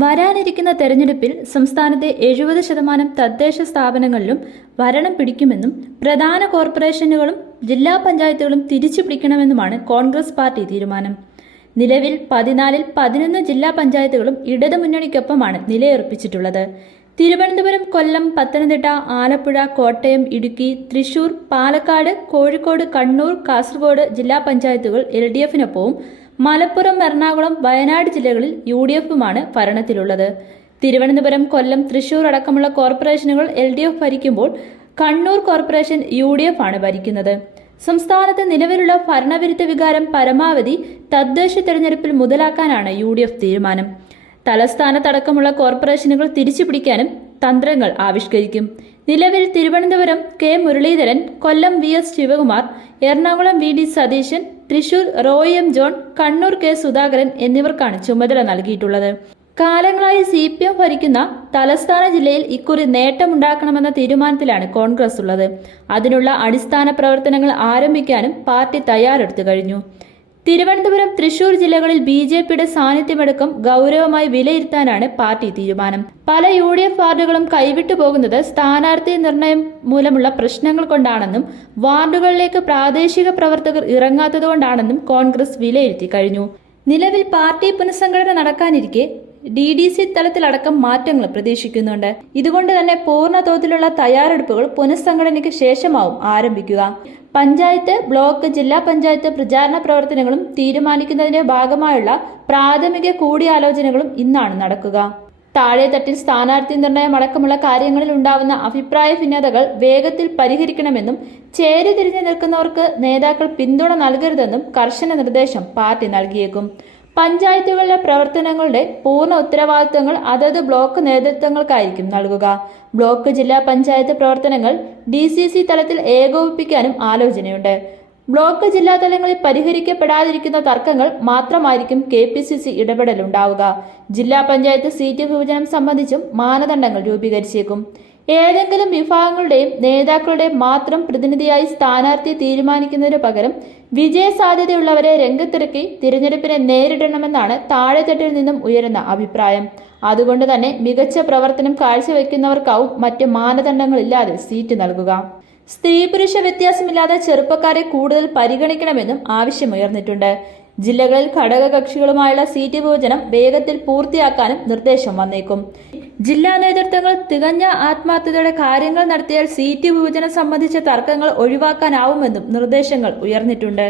വരാനിരിക്കുന്ന തെരഞ്ഞെടുപ്പിൽ സംസ്ഥാനത്തെ എഴുപത് ശതമാനം തദ്ദേശ സ്ഥാപനങ്ങളിലും ഭരണം പിടിക്കുമെന്നും പ്രധാന കോർപ്പറേഷനുകളും ജില്ലാ പഞ്ചായത്തുകളും തിരിച്ചു പിടിക്കണമെന്നുമാണ് കോൺഗ്രസ് പാർട്ടി തീരുമാനം. നിലവിൽ പതിനാലിൽ പതിനൊന്ന് ജില്ലാ പഞ്ചായത്തുകളും ഇടതു ഇടതുമുന്നണിക്കൊപ്പമാണ് നിലയുറപ്പിച്ചിട്ടുള്ളത്. തിരുവനന്തപുരം കൊല്ലം പത്തനംതിട്ട ആലപ്പുഴ കോട്ടയം ഇടുക്കി തൃശൂർ പാലക്കാട് കോഴിക്കോട് കണ്ണൂർ കാസർഗോഡ് ജില്ലാ പഞ്ചായത്തുകൾ എൽ ഡി എഫിനൊപ്പവും മലപ്പുറം എറണാകുളം വയനാട് ജില്ലകളിൽ യു ഡി എഫുമാണ് ഭരണത്തിലുള്ളത്. തിരുവനന്തപുരം കൊല്ലം തൃശൂർ അടക്കമുള്ള കോർപ്പറേഷനുകൾ എൽ ഡി എഫ് ഭരിക്കുമ്പോൾ Kannur corporation U D F ആണ് ഭരിക്കുന്നത്. സംസ്ഥാനത്ത് നിലവിലുള്ള ഭരണവിരുദ്ധ വികാരം പരമാവധി തദ്ദേശ തെരഞ്ഞെടുപ്പിൽ മുതലാക്കാനാണ് യു ഡി എഫ് തീരുമാനം. തലസ്ഥാനത്തടക്കമുള്ള കോർപ്പറേഷനുകൾ തിരിച്ചുപിടിക്കാനും തന്ത്രങ്ങൾ ആവിഷ്കരിക്കും. നിലവിൽ Thiruvananthapuram K Muraleedharan Kollam V S Sivakumar Ernakulam V D Satheesan Thrissur Roy M John Kannur K Sudhakaran എന്നിവർക്കാണ് ചുമതല നൽകിയിട്ടുള്ളത്. കാലങ്ങളായി സി പി എം ഭരിക്കുന്ന തലസ്ഥാന ജില്ലയിൽ ഇക്കുറി നേട്ടമുണ്ടാക്കണമെന്ന തീരുമാനത്തിലാണ് കോൺഗ്രസ് ഉള്ളത്. അതിനുള്ള അടിസ്ഥാന പ്രവർത്തനങ്ങൾ ആരംഭിക്കാനും പാർട്ടി തയ്യാറെടുത്തു കഴിഞ്ഞു. തിരുവനന്തപുരം തൃശൂർ ജില്ലകളിൽ ബി ജെ പിയുടെ സാന്നിധ്യമടക്കം ഗൗരവമായി വിലയിരുത്താനാണ് പാർട്ടി തീരുമാനം. പല യു ഡി എഫ് വാർഡുകളും കൈവിട്ടു പോകുന്നത് സ്ഥാനാർത്ഥി നിർണയം മൂലമുള്ള പ്രശ്നങ്ങൾ കൊണ്ടാണെന്നും വാർഡുകളിലേക്ക് പ്രാദേശിക പ്രവർത്തകർ ഇറങ്ങാത്തതുകൊണ്ടാണെന്നും കോൺഗ്രസ് വിലയിരുത്തി കഴിഞ്ഞു. നിലവിൽ പാർട്ടി പുനഃസംഘടന നടക്കാനിരിക്കെ ഡി ഡി സി തലത്തിലടക്കം മാറ്റങ്ങൾ പ്രതീക്ഷിക്കുന്നുണ്ട്. ഇതുകൊണ്ട് തന്നെ പൂർണ തോതിലുള്ള തയ്യാറെടുപ്പുകൾ പുനഃസംഘടനയ്ക്ക് ശേഷമാവും ആരംഭിക്കുക. പഞ്ചായത്ത് ബ്ലോക്ക് ജില്ലാ പഞ്ചായത്ത് പ്രചാരണ പ്രവർത്തനങ്ങളും തീരുമാനിക്കുന്നതിന്റെ ഭാഗമായുള്ള പ്രാഥമിക കൂടിയാലോചനകളും ഇന്നാണ് നടക്കുക. താഴെത്തട്ടിൽ സ്ഥാനാർത്ഥി നിർണയം അടക്കമുള്ള കാര്യങ്ങളിൽ ഉണ്ടാവുന്ന അഭിപ്രായ ഭിന്നതകൾ വേഗത്തിൽ പരിഹരിക്കണമെന്നും ചേരി തിരിഞ്ഞു നിൽക്കുന്നവർക്ക് നേതാക്കൾ പിന്തുണ നൽകരുതെന്നും കർശന നിർദ്ദേശം പാർട്ടി നൽകിയേക്കും. പഞ്ചായത്തുകളിലെ പ്രവർത്തനങ്ങളുടെ പൂർണ ഉത്തരവാദിത്തങ്ങൾ അതത് ബ്ലോക്ക് നേതൃത്വങ്ങൾക്കായിരിക്കും നൽകുക. ബ്ലോക്ക് ജില്ലാ പഞ്ചായത്ത് പ്രവർത്തനങ്ങൾ ഡി തലത്തിൽ ഏകോപിപ്പിക്കാനും ആലോചനയുണ്ട്. ബ്ലോക്ക് ജില്ലാ തലങ്ങളിൽ പരിഹരിക്കപ്പെടാതിരിക്കുന്ന തർക്കങ്ങൾ മാത്രമായിരിക്കും കെ പി സി സി ഇടപെടലുണ്ടാവുക. ജില്ലാ പഞ്ചായത്ത് സീറ്റ് വിഭജനം സംബന്ധിച്ചും മാനദണ്ഡങ്ങൾ രൂപീകരിച്ചേക്കും. ഏതെങ്കിലും വിഭാഗങ്ങളുടെയും നേതാക്കളുടെയും മാത്രം പ്രതിനിധിയായി സ്ഥാനാർത്ഥിയെ തീരുമാനിക്കുന്നതിനു പകരം വിജയസാധ്യതയുള്ളവരെ രംഗത്തിറക്കി തിരഞ്ഞെടുപ്പിനെ നേരിടണമെന്നാണ് താഴെത്തട്ടിൽ നിന്നും ഉയരുന്ന അഭിപ്രായം. അതുകൊണ്ട് തന്നെ മികച്ച പ്രവർത്തനം കാഴ്ചവെക്കുന്നവർക്കാവും മറ്റ് മാനദണ്ഡങ്ങളില്ലാതെ സീറ്റ് നൽകുക. സ്ത്രീ പുരുഷ വ്യത്യാസമില്ലാതെ ചെറുപ്പക്കാരെ കൂടുതൽ പരിഗണിക്കണമെന്നും ആവശ്യമുയർന്നിട്ടുണ്ട്. ജില്ലകളിൽ ഘടകകക്ഷികളുമായുള്ള സീറ്റ് വിഭജനം വേഗത്തിൽ പൂർത്തിയാക്കാനും നിർദ്ദേശം വന്നേക്കും. ജില്ലാ നേതൃത്വങ്ങൾ തികഞ്ഞ ആത്മാർത്ഥതയുടെ കാര്യങ്ങൾ നടത്തിയാൽ സീറ്റ് വിഭജനം സംബന്ധിച്ച തർക്കങ്ങൾ ഒഴിവാക്കാനാവുമെന്നും നിർദ്ദേശങ്ങൾ ഉയർന്നിട്ടുണ്ട്.